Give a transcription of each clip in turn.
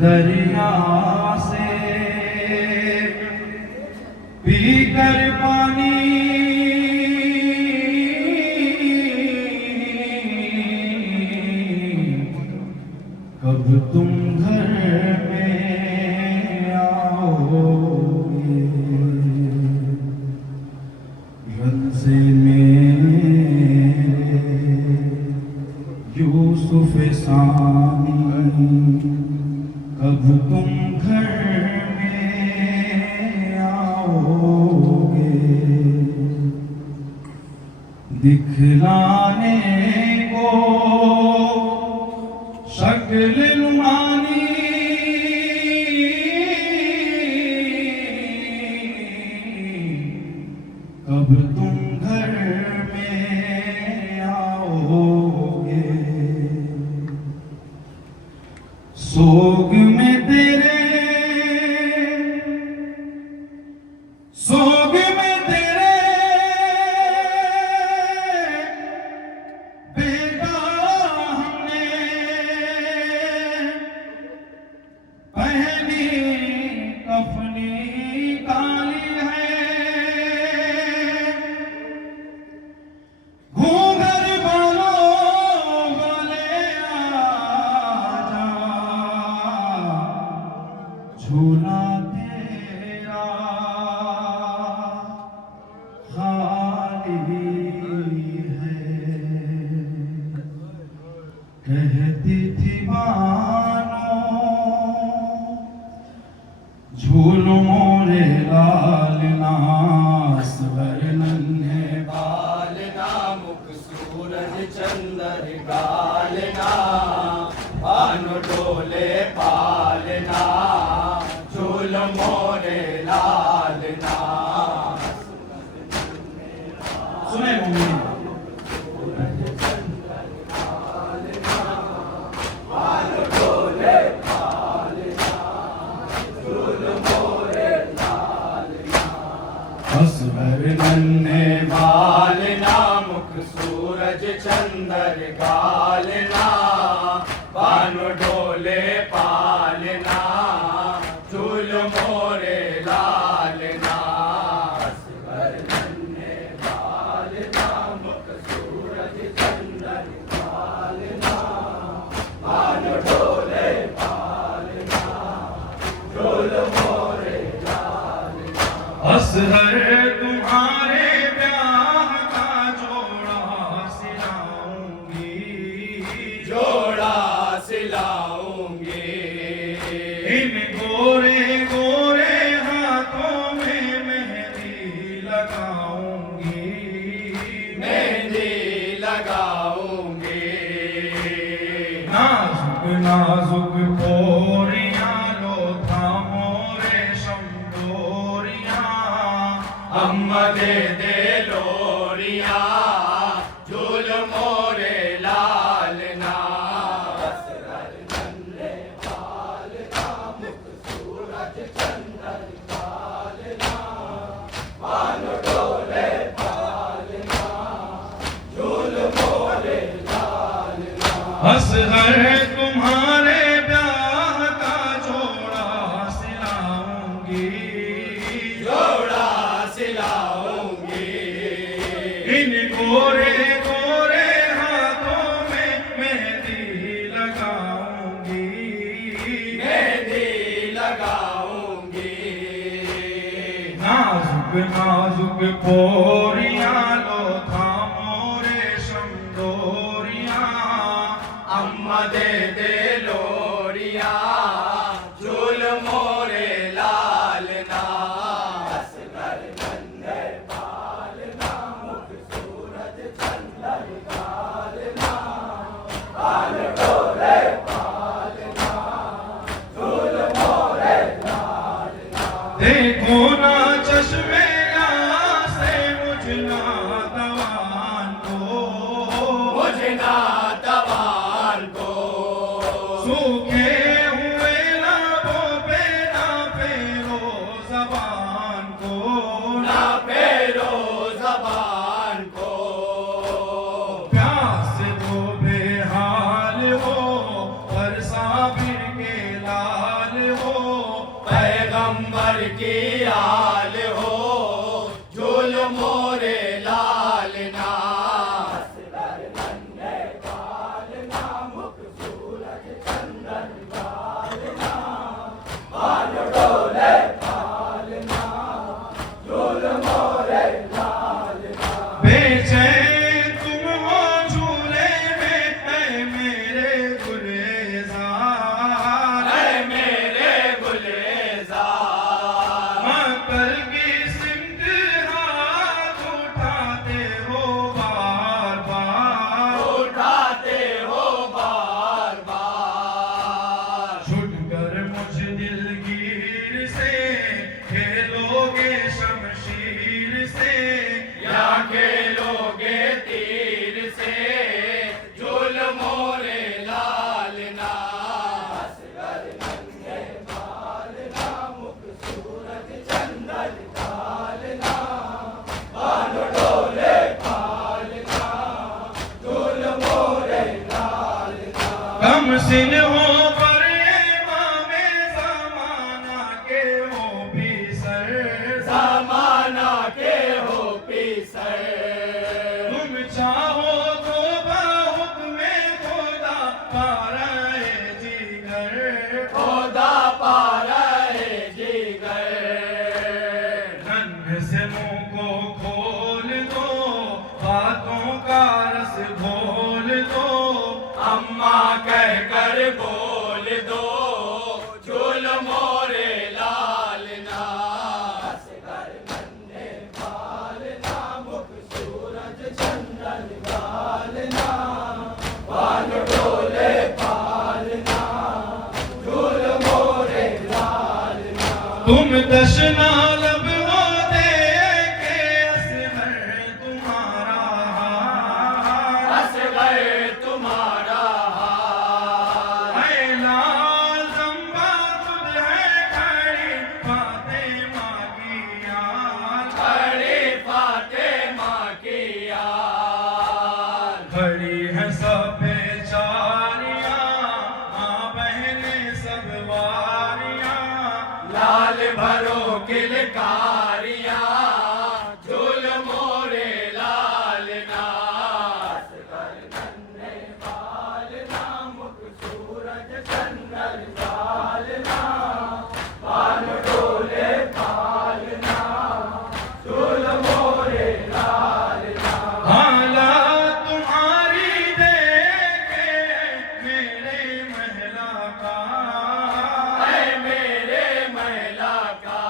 दरिया से पीकर पानी कब तुम घर में आओगे, रंज़े मेरे यूसुफ सानी कब तुम घर में आओगे, दिखलाने को शक्ल नुमानी कब तुम घर में आओगे, सोग में तेरे सोग में तेरे बेटा हमने पहनी कफनी काली है, घूंघर बालों वाले आजा, झूला तेरा खाली है, कहती थी बानो झूलो मोरे लालना, सवर नन्हे बालना मुख सूरज चंदर गालना, भानु डोले पालना, झूल मोरे लालना। सुने मम्मी असवर नन्हे बालना मुख सूरज चंदर गालना, भानु डोले पालना, झूल मोरे लालना। असवर नन्हे बालना मुख सूरज चंदर गालना, भानु डोले पालना, झूल मोरे लालना। असगर तुम्हारे ब्याह का जोड़ा सिलाऊंगी, जोड़ा सिलाऊंगी, इन गोरे गोरे हाथों में मेहंदी लगाऊंगी, मेहंदी लगाऊंगी। नाजुक नाजुक पोरियां लो थामो रेशम डोरियां, अम्मा दे दे लोरिया, झूल मोरे लालना। असगर नन्हे बालना मुख सूरज चंदर गालना, भानु डोले पालना, झूल मोरे लालना। असगर तुम्हारे ब्याह का जोड़ा सिलाऊंगी, जोड़ा सिलाऊंगी, इन गोरे गोरे हाथों में मेहंदी लगाऊंगी, मेहंदी लगाऊंगी। नाजुक नाजुक पोरियां लो थामो रेशम डोरियां, अम्मा दे दे लोरिया, झूल मोरे लालना। असगर नन्हे बालना मुख सूरज चंदर गालना, भानु डोले पालना, झूल मोरे लालना। देखो ना चश्मे से मुझ नातवान को, मुझ नातवान को, कम सिन हो पर इमामे ज़माना के हो पीसर, ज़माना के हो पीसर। तुम चाहो तो बहुत में खुदा पा रहे जिगर, खुदा पा रहे जिगर। नन्हे से मुंह को खोल दो, बातों का रस घोल दो, अम्मा कह कर बोल दो, झूल मोरे लालना। असगर नन्हे बालना, मुख सूरज चंदन गालना, बाल डोले पालना, झूल मोरे लालना। तुम तशना लब हो देखे असगर तुम्हारा हाल, असगर तुम्हारा हाल। ऐ लाल जंबा खुद है खड़ी फातिमा की याद, खड़ी फातिमा की याद। खड़ी है सब बेचारियां, माँ बहनें सब वारियां, लाल भरो किलकारियां, झूल मोरे लालना। असगर नन्हे बालना, मुख सूरज चंदन गालना, बाल डोले पालना, झूल मोरे लालना। हालात तुम्हारी देखे मेरे महला का, ऐ मेरे महिला का।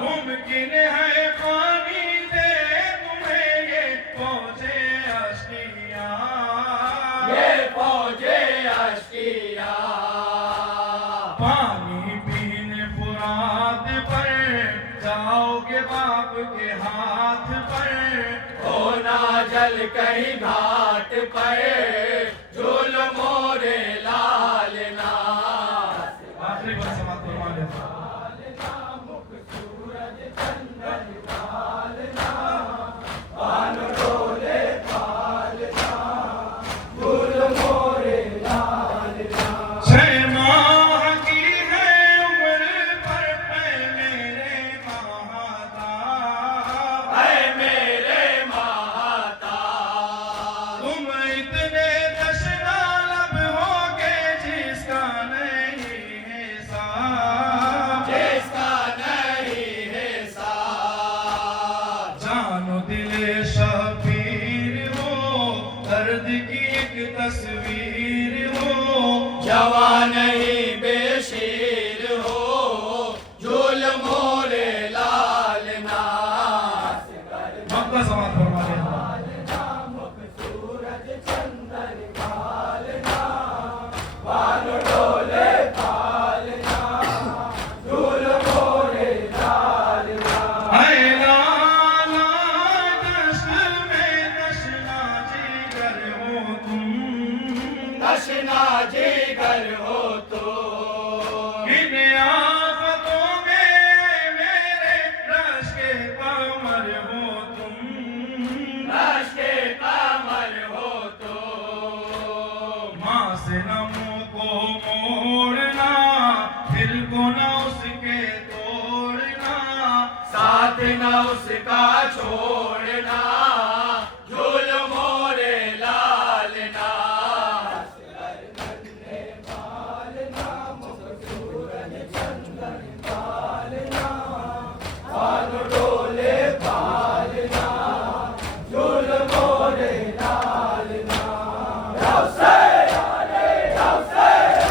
मुमकिन है पानी दे तुम्हें ये पहुँचे अश्कियाँ, ये फौजे अश्किया। पानी पीने फुरात पर जाओगे बाप के हाथ पर, होना जल कहीं घाट पर, झूल मोरे लालना। आखिरी बार समाप्त फरमा लेते हैं। मुख सूरज चंदन गालना, बाल डोले पालना, झूल मोरे लालना। 6 माह की है उम्र पर मेरे महाता, ऐ मेरे महाता। तुम इतने तशना लब होगे जिसका नहीं हिसाब, जिसका नहीं है साथ। जानो दिले शबीर हो, दर्द की एक तस्वीर हो, जवान ही बेशीर हो, झूल मोरे लालना। मक्का समाप्त फरमा लेते हैं। लालना, मुख सूरज चंदन गालना, बाल डोले पालना, झूल मोरे लालना। ऐ लाला दश्त में तशना जिगर हो तुम, तशना जिगर हो तो, इन आफतों में मेरे रश के कमर हो तुम, रश के कमर हो तो। माँ से न मुँह को मोड़ना, दिल को न उसके तोड़ना, साथ न उसका छोड़ना,